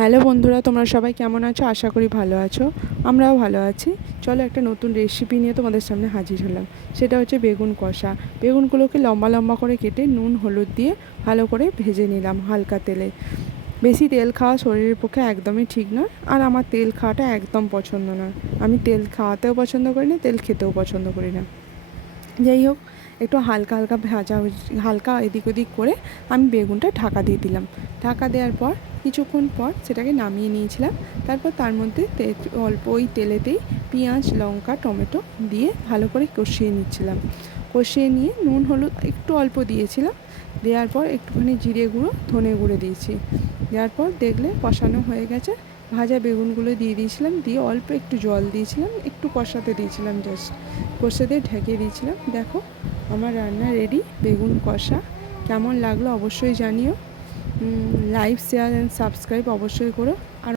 Hello বন্ধুরা, তোমরা সবাই কেমন আছো? আশা করি ভালো আছো। আমরাও ভালো আছি। চলো একটা নতুন রেসিপি নিয়ে তোমাদের সামনে হাজির হলাম। সেটা হচ্ছে বেগুন কষা। বেগুনগুলোকে লম্বা লম্বা করে কেটে নুন হলুদ দিয়ে ভালো করে ভেজে নিলাম হালকা তেলে। বেশি তেল খাওয়া শরীরের পক্ষে একদমই ঠিক নয়, আর আমার তেল খাওয়াটা একদম পছন্দ নয়। আমি তেল খাওয়াতেও পছন্দ করি না, তেল খেতেও পছন্দ করি না। যাই হোক, একটু হালকা হালকা ভাজা হালকা এদিক ওদিক করে আমি বেগুনটা ঢাকা দিয়ে দিলাম। ঢাকা দেওয়ার পর কিছুক্ষণ পর সেটাকে নামিয়ে নিয়েছিলাম। তারপর তার মধ্যে অল্প ওই তেলেতেই পেঁয়াজ লঙ্কা টমেটো দিয়ে ভালো করে কষিয়ে নিচ্ছিলাম। কষিয়ে নিয়ে নুন হলুদ একটু অল্প দিয়েছিলাম। দেওয়ার পর একটুখানি জিরে গুঁড়ো ধনে গুঁড়ো দিয়েছি। দেওয়ার পর দেখলে কষানো হয়ে গেছে। ভাজা বেগুনগুলো দিয়ে দিয়েছিলাম, দিয়ে অল্প একটু জল দিয়েছিলাম, একটু কষাতে দিয়েছিলাম, জাস্ট কষে দিয়ে ঢেকে দিয়েছিলাম। দেখো আমার রান্না রেডি, বেগুন কষা। কেমন লাগলো অবশ্যই জানিও। লাইক শেয়ার অ্যান্ড সাবস্ক্রাইব অবশ্যই করো। আর